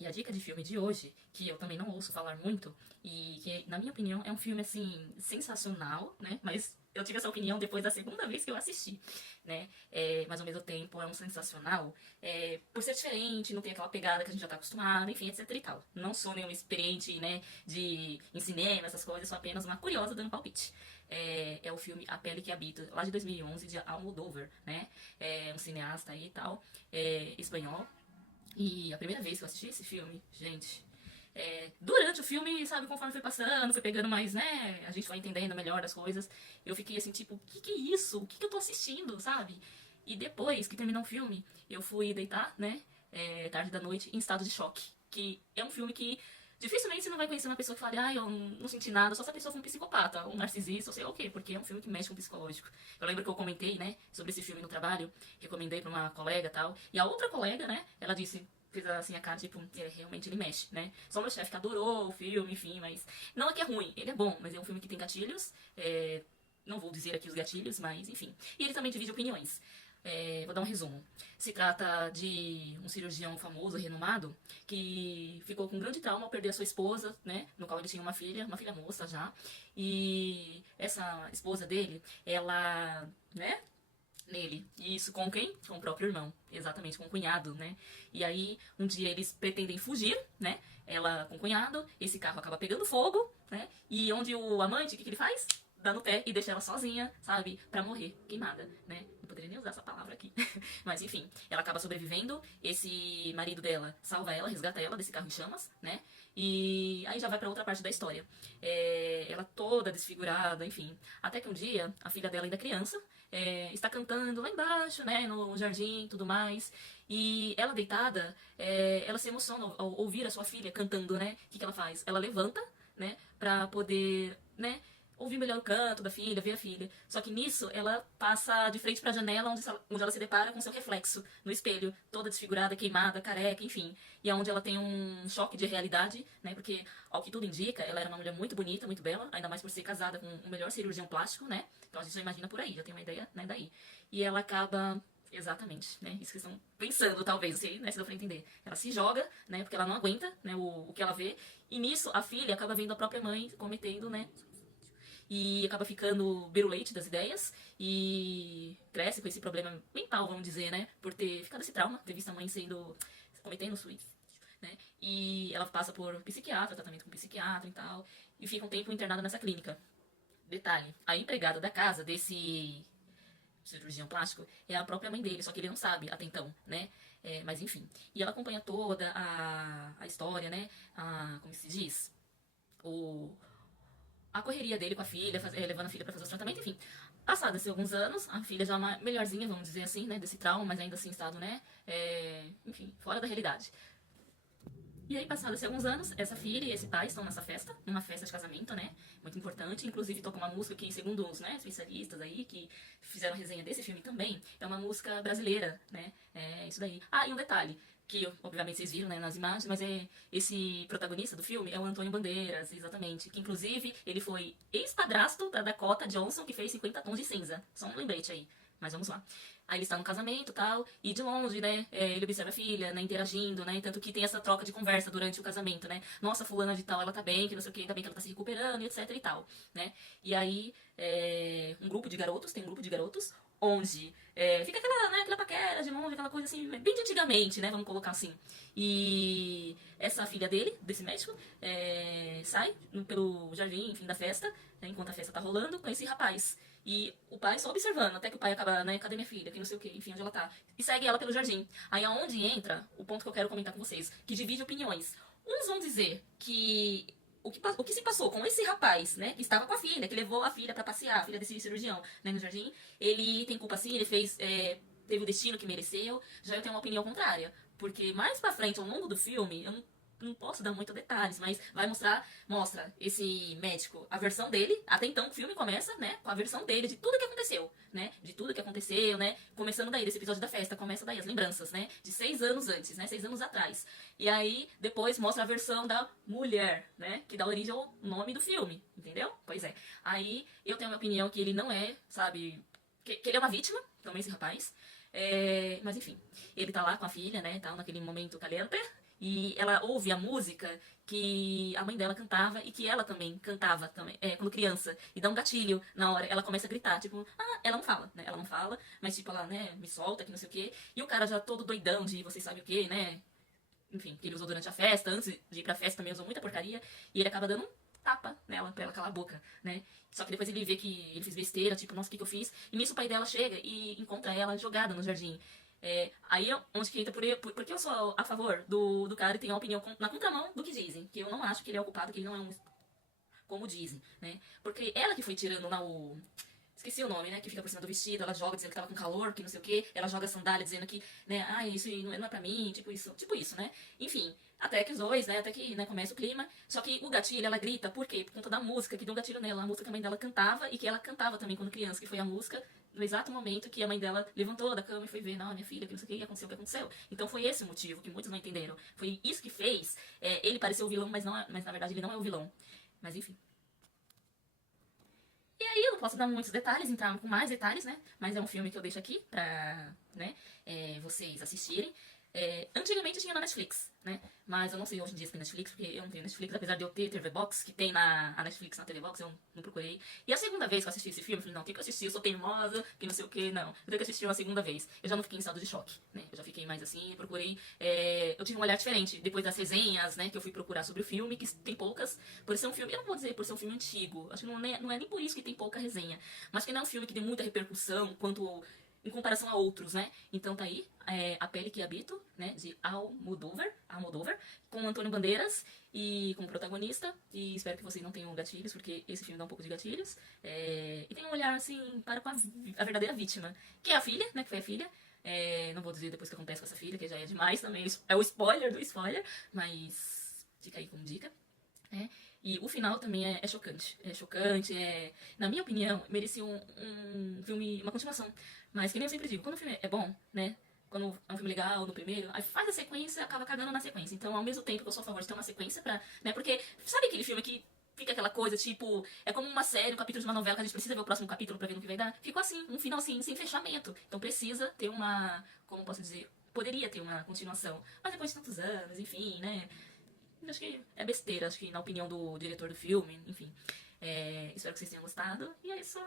E a dica de filme de hoje, que eu também não ouço falar muito, e que, na minha opinião, é um filme, assim, sensacional, né? Mas eu tive essa opinião depois da segunda vez que eu assisti, né? Mas ao mesmo tempo é um sensacional, por ser diferente, não tem aquela pegada que a gente já tá acostumado, enfim, etc e tal. Não sou nenhuma experiente, né, em cinema, essas coisas, sou apenas uma curiosa dando palpite. É o filme A Pele que Habita, lá de 2011, de Almodóvar, né? É um cineasta aí e tal, espanhol. E a primeira vez que eu assisti esse filme, gente, durante o filme, sabe, conforme foi passando, foi pegando mais, né, a gente vai entendendo melhor as coisas, eu fiquei assim, tipo, o que é isso? O que eu tô assistindo, sabe? E depois que terminou o filme, eu fui deitar, né, tarde da noite, em estado de choque. Que é um filme que dificilmente você não vai conhecer uma pessoa que fale, eu não senti nada, só se a pessoa for um psicopata, um narcisista, ou sei lá o quê, porque é um filme que mexe com o psicológico. Eu lembro que eu comentei, né, sobre esse filme no trabalho, recomendei pra uma colega e tal, e a outra colega, né, ela disse, fez assim a cara, tipo, realmente ele mexe, né? Só meu chefe que adorou o filme, enfim, mas não é que é ruim, ele é bom, mas é um filme que tem gatilhos, não vou dizer aqui os gatilhos, mas enfim. E ele também divide opiniões. Vou dar um resumo. Se trata de um cirurgião famoso, renomado, que ficou com um grande trauma ao perder a sua esposa, né? No qual ele tinha uma filha moça já. E essa esposa dele, ela, né? Nele. E isso com quem? Com o próprio irmão. Exatamente, com o cunhado, né? E aí, um dia eles pretendem fugir, né? Ela com o cunhado, esse carro acaba pegando fogo, né? E onde o amante, o que ele faz? Dá no pé e deixa ela sozinha, sabe? Pra morrer, queimada, né? Não poderia nem usar essa palavra aqui. Mas enfim, ela acaba sobrevivendo. Esse marido dela salva ela, resgata ela desse carro em chamas, né? E aí já vai pra outra parte da história. Ela toda desfigurada, enfim. Até que um dia, a filha dela ainda criança, está cantando lá embaixo, né, no jardim e tudo mais. E ela deitada, ela se emociona ao ouvir a sua filha cantando, né? O que ela faz? Ela levanta, né, pra poder, né, ouvir melhor o canto da filha, ver a filha. Só que nisso, ela passa de frente pra janela onde ela se depara com seu reflexo no espelho, toda desfigurada, queimada, careca, enfim. E é onde ela tem um choque de realidade, né? Porque, ao que tudo indica, ela era uma mulher muito bonita, muito bela, ainda mais por ser casada com o melhor cirurgião plástico, né? Então a gente já imagina por aí, já tem uma ideia, né, daí. E ela acaba. Exatamente, né? Isso que vocês estão pensando, talvez, não sei, né, se deu pra entender. Ela se joga, né, porque ela não aguenta, né, o que ela vê. E nisso, a filha acaba vendo a própria mãe cometendo, né, e acaba ficando berulete das ideias e cresce com esse problema mental, vamos dizer, né? Por ter ficado esse trauma, ter visto a mãe cometendo suicídio, né? E ela passa por psiquiatra, tratamento com psiquiatra e tal, e fica um tempo internada nessa clínica. Detalhe, a empregada da casa desse cirurgião plástico é a própria mãe dele, só que ele não sabe até então, né? Mas enfim. E ela acompanha toda a história, né? Como se diz? O, a correria dele com a filha, levando a filha pra fazer o tratamento, enfim. Passados alguns anos, a filha já melhorzinha, vamos dizer assim, né, desse trauma, mas ainda assim em estado, né, enfim, fora da realidade. E aí, passados alguns anos, essa filha e esse pai estão nessa festa, numa festa de casamento, né? Muito importante. Inclusive, toca uma música que, segundo os, né, especialistas aí, que fizeram resenha desse filme também, é uma música brasileira, né? É isso daí. Ah, e um detalhe, que obviamente vocês viram, né, nas imagens, mas esse protagonista do filme é o Antônio Bandeiras, exatamente. Que, inclusive, ele foi ex-padrasto da Dakota Johnson, que fez 50 Tons de Cinza. Só um lembrete aí. Mas vamos lá. Aí ele está no casamento e tal, e de longe, né, ele observa a filha, né, interagindo, né, tanto que tem essa troca de conversa durante o casamento, né, nossa, fulana de tal, ela tá bem, que não sei o que, ainda bem que ela tá se recuperando, e etc e tal, né, e aí, um grupo de garotos, tem um grupo de garotos, onde fica aquela, né, aquela paquera de longe, aquela coisa assim, bem de antigamente, né, vamos colocar assim, e essa filha dele, desse médico, sai pelo jardim, enfim, da festa, né, enquanto a festa tá rolando, com esse rapaz. E o pai só observando, até que o pai acaba, né, cadê minha filha, que não sei o que, enfim, onde ela tá. E segue ela pelo jardim. Aí aonde entra o ponto que eu quero comentar com vocês, que divide opiniões. Uns vão dizer que o que se passou com esse rapaz, né, que estava com a filha, que levou a filha pra passear, a filha desse cirurgião, né, no jardim, ele tem culpa sim, ele fez, teve o destino que mereceu. Já eu tenho uma opinião contrária. Porque mais pra frente, ao longo do filme, eu não posso dar muito detalhes, mas mostra esse médico, a versão dele, até então o filme começa, né, com a versão dele de tudo que aconteceu, né, de tudo que aconteceu, né, começando daí, desse episódio da festa, começa daí as lembranças, né, de 6 anos antes, né, 6 anos atrás. E aí, depois mostra a versão da mulher, né, que dá origem ao nome do filme, entendeu? Pois é. Aí, eu tenho a minha opinião que ele não é, sabe, que ele é uma vítima, também esse rapaz, mas enfim, ele tá lá com a filha, né, tal, naquele momento caliente, E ela ouve a música que a mãe dela cantava e que ela também cantava também, quando criança. E dá um gatilho na hora, ela começa a gritar, tipo, ela não fala, né? Ela não fala, mas tipo, ela, né, me solta, que não sei o quê. E o cara já todo doidão de vocês sabem o quê, né? Enfim, que ele usou durante a festa, antes de ir pra festa também usou muita porcaria. E ele acaba dando um tapa nela, pra ela calar a boca, né? Só que depois ele vê que ele fez besteira, tipo, nossa, o que, que eu fiz? E nisso o pai dela chega e encontra ela jogada no jardim. Aí é onde que entra, porque eu sou a favor do cara e tenho a opinião na contramão do que dizem. Que eu não acho que ele é o culpado, que ele não é um, como dizem, né? Porque ela que foi tirando lá o... Esqueci o nome, né? Que fica por cima do vestido, ela joga dizendo que tava com calor, que não sei o quê. Ela joga a sandália dizendo que, né, isso não é pra mim, tipo isso, né? Enfim, até que os dois, né, até que, né, começa o clima. Só que o gatilho, ela grita, por quê? Por conta da música, que deu um gatilho nela. A música que a mãe dela cantava e que ela cantava também quando criança, que foi a música no exato momento que a mãe dela levantou da cama e foi ver, não, minha filha, que não sei o que aconteceu, o que aconteceu. Então foi esse o motivo, que muitos não entenderam. Foi isso que fez ele parecer o vilão, mas na verdade ele não é o vilão. Mas enfim. E aí eu não posso dar muitos detalhes, entrar com mais detalhes, né? Mas é um filme que eu deixo aqui pra, né, vocês assistirem. Antigamente tinha na Netflix, né? Mas eu não sei hoje em dia se tem Netflix, porque eu não tenho Netflix, apesar de eu ter TV Box, que tem a Netflix na TV Box, eu não procurei. E a segunda vez que eu assisti esse filme, eu falei, não, tem que assistir, eu sou teimosa, que não sei o que, não. Eu tenho que assistir uma segunda vez. Eu já não fiquei em estado de choque, né? Eu já fiquei mais assim, procurei. Eu tive um olhar diferente depois das resenhas, né, que eu fui procurar sobre o filme, que tem poucas, por ser um filme, eu não vou dizer por ser um filme antigo, acho que não é nem por isso que tem pouca resenha, mas que não é um filme que tem muita repercussão, quanto em comparação a outros, né? Então tá aí, A Pele que Habito, né, de Almodóvar, com Antônio Bandeiras e como protagonista. E espero que vocês não tenham gatilhos, porque esse filme dá um pouco de gatilhos. E tem um olhar, assim, para com a verdadeira vítima, que é a filha, né, que foi a filha. Não vou dizer depois o que acontece com essa filha, que já é demais também, é o spoiler do spoiler, mas fica aí como dica. E o final também é chocante. É chocante, na minha opinião, merecia um filme, uma continuação. Mas que nem eu sempre digo, quando o filme é bom, né? Quando é um filme legal no primeiro, aí faz a sequência, acaba cagando na sequência. Então, ao mesmo tempo que eu sou a favor de ter uma sequência pra, né? Porque, sabe aquele filme que fica aquela coisa, tipo, é como uma série, um capítulo de uma novela que a gente precisa ver o próximo capítulo pra ver no que vai dar? Ficou assim, um final assim, sem fechamento. Então precisa ter uma, como posso dizer, poderia ter uma continuação. Mas depois de tantos anos, enfim, né? Acho que é besteira, acho que na opinião do diretor do filme, enfim. Espero que vocês tenham gostado. E é isso.